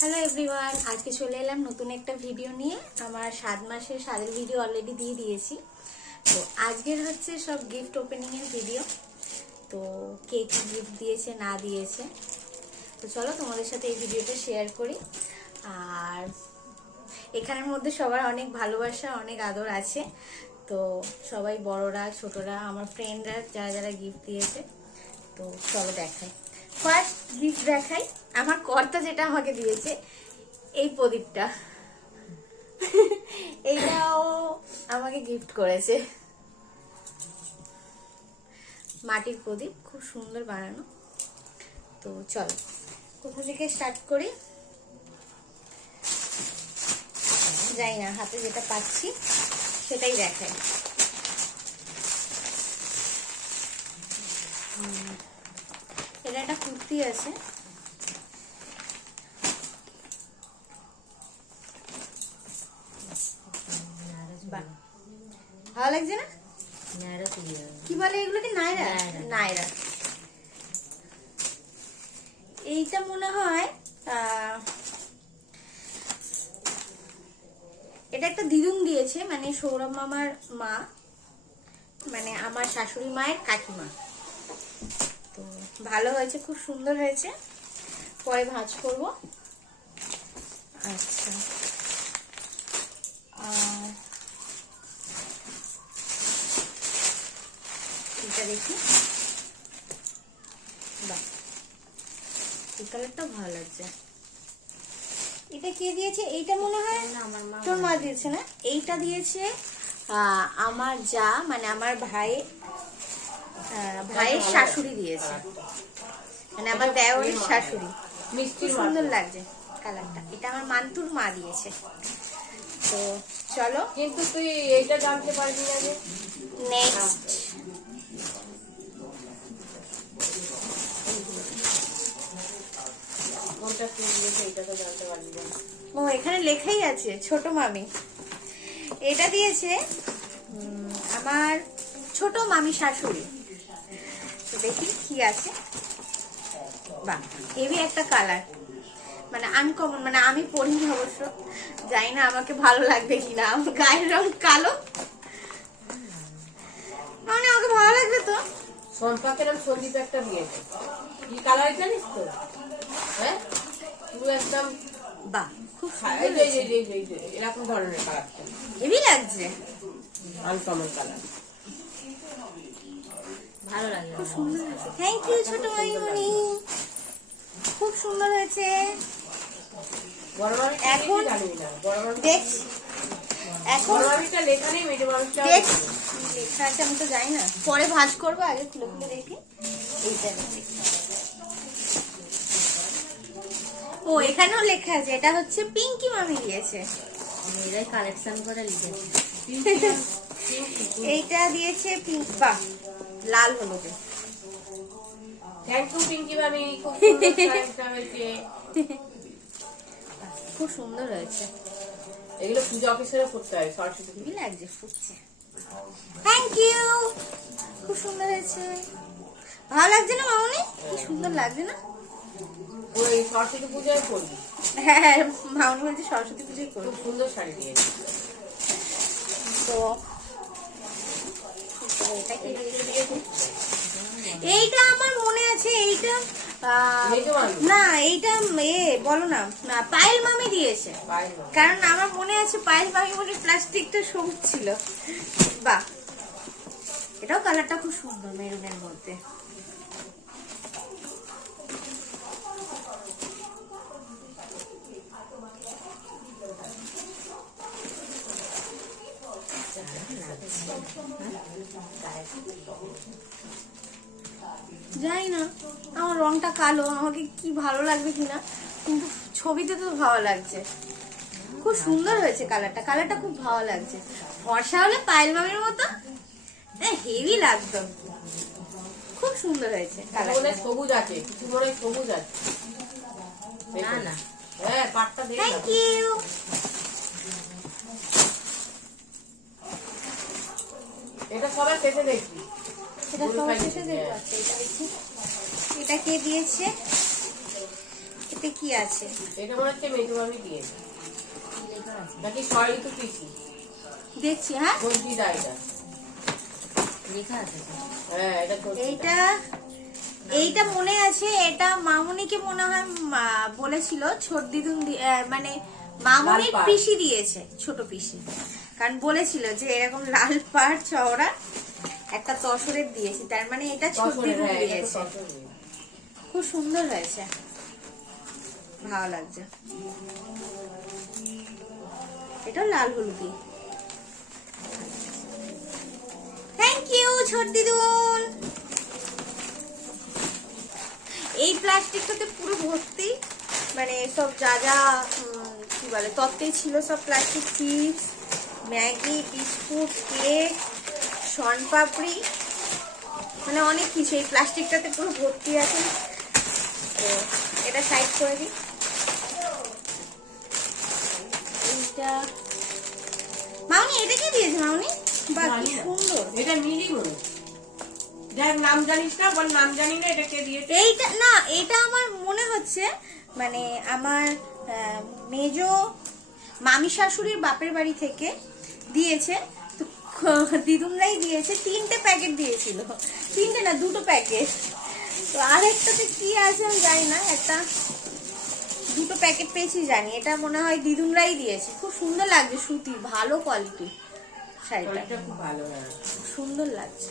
Hello everyone, আজকে চলে এলাম নতুন একটা ভিডিও নিয়ে। আমার 7 মাসের সালের ভিডিও অলরেডি দিয়ে দিয়েছি। তো আজকের হচ্ছে সব গিফট ওপেনিং এর ভিডিও। তো কে কি গিফট দিয়েছে না দিয়েছে, তো চলো তোমাদের সাথে এই ভিডিওটা শেয়ার করি। আর এখানের মধ্যে সবার অনেক ভালোবাসা, অনেক আদর আছে। তো সবাই বড়রা ছোটরা, আমার ফ্রেন্ডরা যারা যারা গিফট দিয়েছে, তো চলো দেখাই। ফার্স্ট গিফট দেখাই, আমার কর্তা যেটা আমাকে দিয়েছে, এই প্রদীপটা। এইটাও আমাকে গিফট করেছে। মাটির প্রদীপ, খুব সুন্দর বানানো। তো চলো কোথা থেকে স্টার্ট করি, যাই না, হাতে যেটা পাচ্ছি সেটাই দেখাই। এটা একটা কুর্তি আছে, ভালো লাগছে না? কি বলে এগুলোকে? নায়রা। নায়রা। এইটা মনে হয় এটা একটা দিদুন দিয়েছে, মানে সৌরভ মামার মা, মানে আমার শাশুড়ি মায়ের কাকিমা। তো ভালো হয়েছে, খুব সুন্দর হয়েছে। পরে ভাঁজ করব। আচ্ছা, এটা দেখি। বাহ, এই কালারটা ভালো লাগছে। এটা কে দিয়েছে? এইটা মনে হয় তোর মা দিয়েছে না? এইটা দিয়েছে আমার যা, মানে আমার ভাইয়ের শাশুড়ি দিয়েছে, মানে আমার দেওরের শাশুড়ি। খুব সুন্দর লাগছে কালারটা। এটা আমার মান্তুর মা দিয়েছে। তো চলো, কিন্তু তুই এইটা জানতে পারবি না যে নেক্সট। কোনটা তুই দিয়েছে এটা তো জানতে পারবি না। ও, এখানে লেখাই আছে ছোট মামি। এটা দিয়েছে আমার ছোট মামি শাশুড়ি। তো দেখি কি আছে। বাহ, হেভি একটা কালার, মানে আনকমন, মানে আমি পরিনি অবশ্য, জানি না আমাকে ভালো লাগবে কিনা। আমার গায়ের রং কালো, মানে আমাকে ভালো লাগবে তো। সোনপাকের সঞ্জিত একটা দিয়েছে, কি কালার জানিস তো? হ্যাঁ, পুরো একদম বাহ, খুব এরকম ধরনের কালারটা হেভি লাগছে, আনকমন কালার, ভালো লাগে, খুব সুন্দর হয়েছে। থ্যাংক ইউ ছোট মাইমনি, খুব সুন্দর হয়েছে। এখন দেখছি, এখন লেখা নেই, মেজো মানুষটা লেখা আছে, আমি তো জানি না। পরে ভাঁজ করবো, আগে খুলে খুলে দেখি। এইটা দেখি। ও, এখানেও লেখা আছে, এটা হচ্ছে পিঙ্কি মামি দিয়েছে। এরাই কালেকশন করে লিখেছে। এইটা দিয়েছে পিঙ্ক, বাহ, লাল হলুদে। থ্যাংক ইউ পিঙ্কি মামি, খুব সুন্দর কালারটা হয়েছে। খুব সুন্দর হয়েছে। এগুলো পূজা অফিসেরও করতে হয়, সরস্বতী কি লাগছে, ফুটছে। থ্যাংক ইউ, খুব সুন্দর হয়েছে। ভালো লাগছে না মামনি? কি সুন্দর লাগছে না? ওই সরস্বতী পূজায় করবি। হ্যাঁ, মামনি বলছে সরস্বতী পুজোয় করবো। খুব সুন্দর শাড়ি দিয়েছে। তো এইটা আমার মনে আছে, এইটা না, এইটা বলো না, পায়েল মামি দিয়েছে। কারণ আমার মনে আছে পায়েল মামি বলে প্লাস্টিকটা সবুজ ছিল। বাহ, এটাও কালারটা খুব সুন্দর, মেরুনের মধ্যে। জানি না আমার রংটা কালো, আমাকে কি ভালো লাগবে কিনা, কিন্তু ছবিতে তো ভালো লাগছে। খুব সুন্দর হয়েছে কালারটা, কালারটা খুব ভালো লাগছে। ফর্সা হলে পায়েল মামির মতো হেভি লাগতো। খুব সুন্দর হয়েছে কালারটা। সবুজ আছে, কিছু মনে হয় সবুজ আছে। না না, হ্যাঁ, পাটটা দেখ। Thank you. এটা সবাই শেষে দেখবি। এটা সবাই শেষে দেখবো। এটা কে দিয়েছে? এতে কি আছে? এটা মনে হচ্ছে মেজবাবি দিয়েছে কি লেখা আছে? নাকি সরি তো পিসি দেখছি। হ্যাঁ, সবজি দা এটা। লেখা আছে তো। হ্যাঁ এটা সবজি এইটা এইটা মনে আছে, এটা মামুনিকে মনে হয় বলেছিল ছোট দিদুন মানে মামুনির লাল পাড়। পিসি দিয়েছে, ছোট পিসি, কারণ বলেছিল যে এরকম লাল পাড় চওড়া একটা তসরের দিয়েছি, তার মানে এটা ছোট তসরের, দিদুন হ্যাঁ, এটা তো দিয়েছে। তসরের। খুব সুন্দর হয়েছে, ভালো লাগছে। এটা লাল হলুদি। থ্যাংক ইউ ছোট দিদুন। এই প্লাস্টিকটাতে পুরো ভর্তি, মানে সব যা যা কি বলে তত্ত্বে ছিল, সব plastic, chips, Maggi, biscuit, cake, soan papdi, মানে অনেক কিছু এই প্লাস্টিকটাতে পুরো ভর্তি আছে। তো এটা সাইড করে দিই। এইটা মামনি, এটা কি দিয়েছে মামনি? বাহ, কি জানি না। সুন্দর। এটা মিলি মনে হয়। যাক নাম জানিস না, বল নাম জানি না, এটা কে দিয়েছে? এইটা না, এটা আমার মনে হচ্ছে মানে আমার মেজো মামি শাশুড়ির বাপের বাড়ি থেকে দিয়েছে, তো দিদুনরাই দিয়েছে। 3টে প্যাকেট দিয়েছিল, 3টে না 2টো প্যাকেট। তো আরেকটাতে কি আছে আমি জানি না, একটা 2টো প্যাকেট পেয়েছি জানি। এটা মনে হয় দিদুনরাই দিয়েছে। খুব সুন্দর লাগছে, সুতি, ভালো কোয়ালিটি শাড়িটা, এটা খুব ভালো, হ্যাঁ। সুন্দর লাগছে।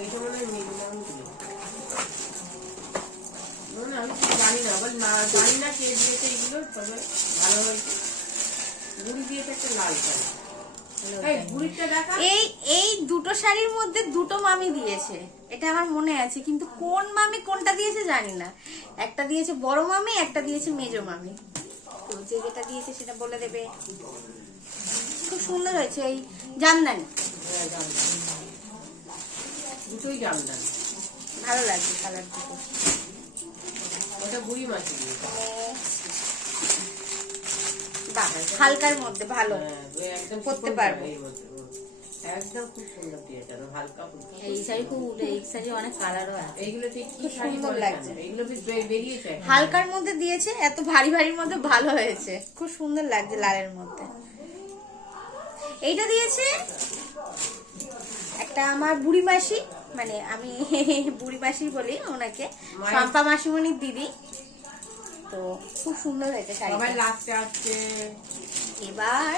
এইটা মনে হয় মিলি নাম দিয়েছে। না, আমি ঠিক জানি না, বল না জানি না কে দিয়েছে এগুলো, তবে ভালো হয়েছে। বুড়ি দিয়েছে একটা লাল কালার। এই বুড়িটা দেখা। এই 2টো শাড়ির মধ্যে 2টো মামি দিয়েছে, এটা আমার মনে আছে, কিন্তু কোন মামি কোনটা দিয়েছে জানি না। একটা দিয়েছে বড় মামি, একটা দিয়েছে মেজো মামি। তো যে যেটা দিয়েছে সেটা বলে দেবে। খুব সুন্দর হয়েছে এই জামদানি, হ্যাঁ, জামদানি। দুটোই জামদানি। ভালো লাগছে কালার দুটো। ওটা বুড়ি মাছি দিয়েছে। বাহ, হালকার মধ্যে ভালো, হ্যাঁ, ওই একদম পরতে চিকন পারবো। এর মধ্যে, একদম খুব সুন্দর দিয়েছে, আর হালকা ফুলকা। এই শাড়ি খুব উঠে, এই শাড়ি অনেক কালারও আছে। এইগুলো ঠিক কি খুব শাড়ি সুন্দর বলে লাগছে। জানো? এগুলো বেশ বেরিয়েছে এখন। হালকার মধ্যে দিয়েছে, এত ভারী ভারীর মধ্যে ভালো হয়েছে, খুব সুন্দর লাগছে লালের মধ্যে। এইটা দিয়েছে একটা আমার বুড়ি মাসি, মানে আমি বুড়ি মাসি বলি ওনাকে, শম্পা মাসিমণির দিদি। তো খুব সুন্দর হয়েছে সবাই শাড়িটা। লাস্টে আসছে। এবার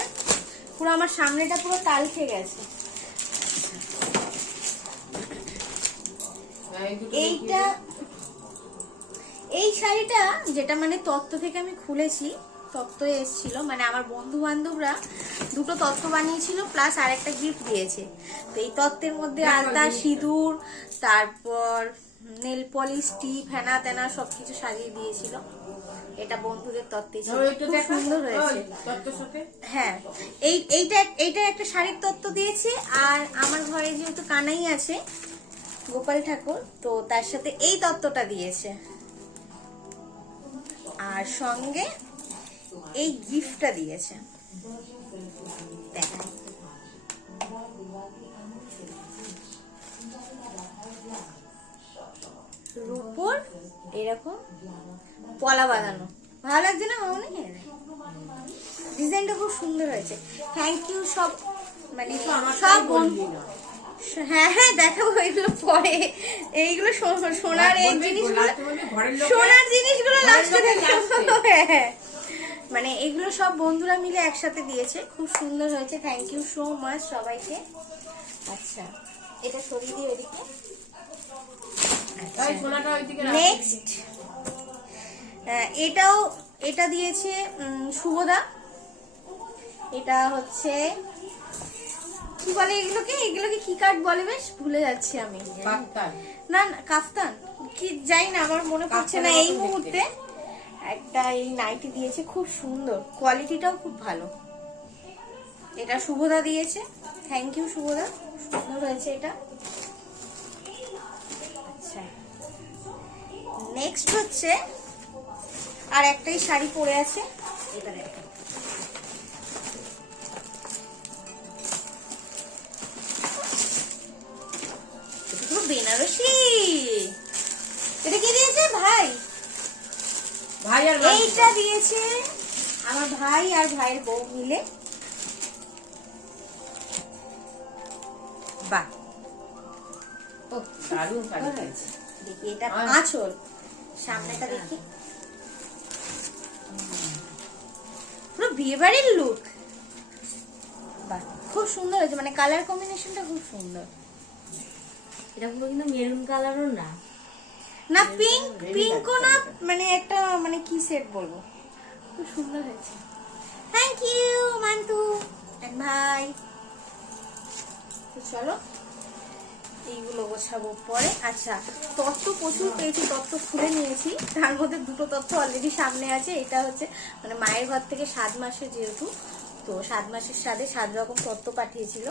পুরো আমার সামনেটা পুরো তালচে গেছে। হ্যাঁ, এই দুটো এইটা, এই শাড়িটা যেটা মানে তত্ত্ব থেকে আমি খুলেছি, তত্ত্ব এসেছিল, মানে আমার বন্ধু বান্ধবরা 2টো তত্ত্ব বানিয়েছিল, প্লাস আরেকটা গিফট দিয়েছে। তো এই তত্ত্বের মধ্যে আলতা, সিঁদুর, তারপর নেল পলিশ, টিপ, হেনা তেনা সবকিছু সাজিয়ে দিয়েছিল। এটা বন্ধুদের তত্ত্বে ছিল, ওইটা খুব দেখা, সুন্দর হয়েছে। ওই তত্ত্বর সাথে। হ্যাঁ, এইটা একটা শাড়ির তত্ত্ব দিয়েছে। আর আমার ঘরে যেহেতু কানাই আছে, গোপাল ঠাকুর, তো তার সাথে এই তত্ত্বটা দিয়েছে, আর সঙ্গে এই গিফটটা দিয়েছে। দেখাই, রূপোর এরকম পলা বাঁধানো, ভালো লাগছে না মামনি? ডিজাইনটা খুব সুন্দর হয়েছে। থ্যাংক ইউ সব, মানে কিন্তু আমারটাই সব বললি না। হ্যাঁ হ্যাঁ দেখাবো, এগুলো পরে। এইগুলো সোনার এই বলবি, জিনিসগুলো, লাস্টে বলবি ঘরের লোকে- সোনার জিনিসগুলো ঘরের লাস্টে লোকে দেখাবো। last এ। হ্যাঁ, মানে এগুলো সব বন্ধুরা মিলে একসাথে দিয়েছে, খুব সুন্দর হয়েছে। থ্যাংক ইউ সো মাচ সবাইকে। আচ্ছা, এটা সরিয়ে দিই ওইদিকে। এই সোনাটা ওইদিকে রাখ। নেক্সট এটা দিয়েছে শুভদা। এটা হচ্ছে কি বলে এগুলোকে কি কাট বলে, বেশ ভুলে যাচ্ছি আমি। কাপ্তান। না না, কাফতান কি যাই না, আমার মনে পড়ছে না কাফতানের এই মতন মুহূর্তে। একটা এই নাইটি দিয়েছে, খুব সুন্দর, কোয়ালিটিটাও খুব ভালো। এটা শুভদা দিয়েছে, থ্যাংক ইউ শুভদা, সুন্দর হয়েছে এটা। আচ্ছা, নেক্সট হচ্ছে আর একটাই শাড়ি পরে আছে, এবারে এটা দিয়েছে আমার ভাই আর ভাইয়ের বউ মিলে। বাহ, ও দারুণ শাড়ি হয়েছে। দেখি এটা আঁচল, সামনেটা দেখি পুরো বিয়ে বাড়ির লুক। বাহ, খুব সুন্দর হয়েছে, মানে কালার কম্বিনেশনটা খুব সুন্দর। এটা পুরো কিন্তু মেরুন কালারও না, না পিঙ্ক, পিঙ্কও না, মানে একটা মানে কি সেট বলবো, খুব সুন্দর হয়েছে। থ্যাংক ইউ মান্টু এক ভাই। তো চলো এইগুলো গোছাবো পরে। আচ্ছা, তত্ত্ব প্রচুর পেয়েছি, তত্ত্ব খুলে নিয়েছি। তার মধ্যে দুটো তত্ত্ব অলরেডি সামনে আছে। এটা হচ্ছে মানে মায়ের ঘর থেকে 7 মাসের, যেহেতু তো 7 মাসের স্বাদে 7 রকম তত্ত্ব পাঠিয়েছিল।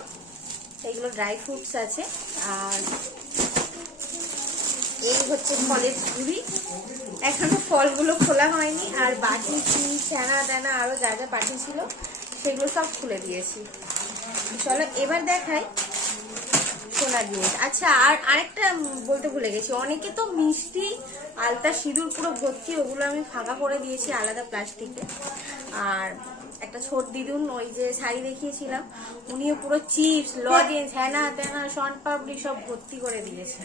এইগুলো ড্রাই ফ্রুটস আছে। আর এই হচ্ছে ফলের ঝুড়ি, এখনো ফলগুলো খোলা হয়নি। আর বাটি চিজ টানা টানা আরো যা যা পাঠিয়েছিল সেগুলো সব খুলে দিয়েছি। চলো এবার দেখাই সোনার জিনিস। আচ্ছা, আর আরেকটা বলতে ভুলে গেছি, অনেকে তো মিষ্টি আলতা সিঁদুর পুরো ভর্তি, ওগুলো আমি ফাঁকা করে দিয়েছি আলাদা প্লাস্টিকে। আর একটা ছোট দিদুন ওই যে শাড়ি দেখিয়েছিলাম, উনিও পুরো চিপস লজেন্স হ্যানা ত্যানা শন পাপড়ি সব ভর্তি করে দিয়েছে।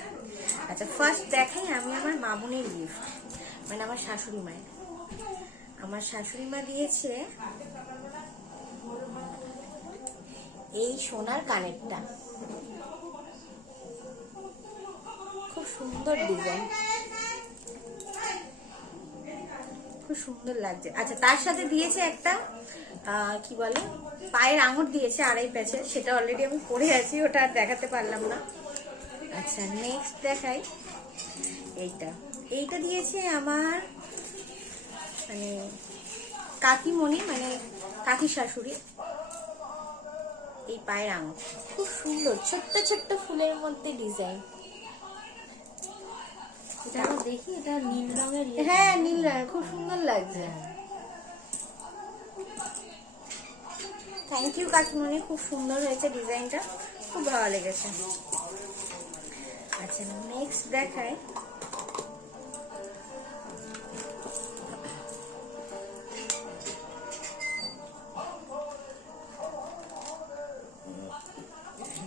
আচ্ছা, ফার্স্ট দেখাই আমি আমার মামুনের গিফট, মানে আমার শাশুড়ি মায়ের। আমার শাশুড়ি মা দিয়েছে এই সোনার কানেরটা, খুব সুন্দর ডিজাইন, খুব সুন্দর লাগছে। আচ্ছা, তার সাথে দিয়েছে একটা কি বলে পায়ের আঙুর দিয়েছে 2.5 প্যাচের, সেটা অলরেডি আমি পরে আছি, ওটা আর দেখাতে পারলাম না। আচ্ছা, নেক্সট দেখাই এইটা দিয়েছে আমার মানে কাকিমণি, মানে কাকি শাশুড়ি। এই পায়ের আঙুর খুব সুন্দর, ছোট্ট ছোট্ট ফুলের মধ্যে ডিজাইন। এটা দেখি, এটা নীল রঙের। হ্যাঁ, নীল রঙের, খুব সুন্দর লাগছে। থ্যাংক ইউ কাকিমণি, খুব সুন্দর হয়েছে ডিজাইনটা, খুব ভালো লেগেছে। আচ্ছা, নেক্সট দেখাই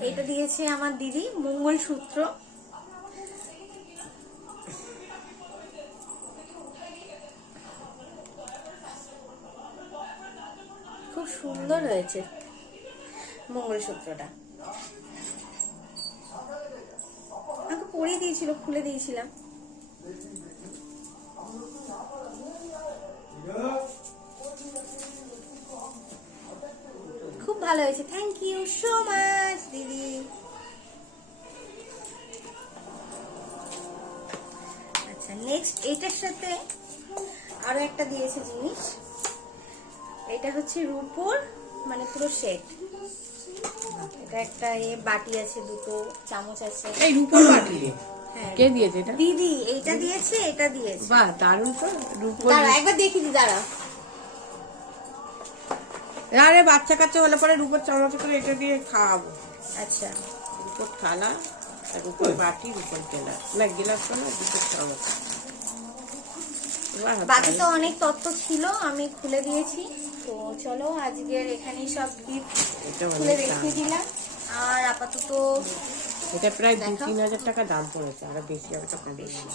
এটা দিয়েছে আমার দিদি মঙ্গলসূত্র। খুব সুন্দর হয়েছে মঙ্গলসূত্রটা, আমাকে পরিয়ে দিয়েছিল, খুলে দিয়েছিলাম। খুব ভালো হয়েছে, থ্যাংক ইউ সো মাচ দিদি। আচ্ছা, নেক্সট এইটার সাথে আরো একটা দিয়েছে জিনিস, এটা হচ্ছে রূপোর মানে পুরো সেট। এটা একটা বাটি আছে, দুটো চামচ আছে। এই রূপোর বাটি হ্যাঁ, কে দিয়েছে এটা? দিদি এইটা দিয়েছে, এটা দিয়েছে। বাহ, দারুণ তো। রূপোর, দাঁড়া একবার দেখি দি, দাঁড়া। আরে বাচ্চা কাচ্চা হলে পরে রূপোর চামচ করে এটা দিয়ে খাওয়াবো। আচ্ছা, রূপোর থালা, রূপোর বাটি, রূপোর গেলাস, না গেলাস তো না, রূপোর চামচ। বাকি তো অনেক তথ্য ছিল, আমি খুলে দিয়েছি। তো চলো আজকের এখানেই সব গিফট খুলে দেখিয়ে দিলাম। আর আপাতত এটা প্রায় 2-3 হাজার টাকা দাম পড়েছে, আরো বেশি হবে তখন। বেশি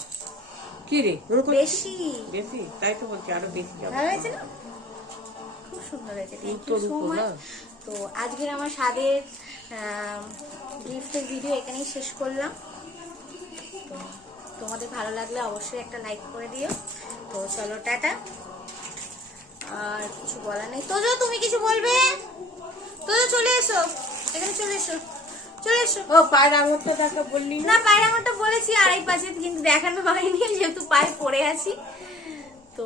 কি রে? বেশি বেশি, তাই তো বলছি, আরো বেশি হবে। ভালো হয়েছে না? খুব সুন্দর হয়েছে, থ্যাংক ইউ সো রূপোর না? মাচ। তো আজকের আমার স্বাদের গিফটের ভিডিও এখানেই শেষ করলাম। তো তোমাদের ভালো লাগলে অবশ্যই একটা লাইক করে দিও। তো চলো টাটা, আর কিছু বলার নেই। তোজো, তুমি কিছু বলবে? তোজো চলে এসো, এখানে চলে এসো, চলে এসো। ও পায়ের আঙুরটা দেখা বললি না? না, পায়ের আঙুরটা বলেছি 2.5 প্যাচে, কিন্তু দেখানো হয়নি যেহেতু পায়ে পড়ে আছি। তো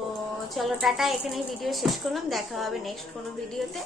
চলো টাটা, এখানেই ভিডিও শেষ করলাম, দেখা হবে নেক্সট কোনো ভিডিওতে।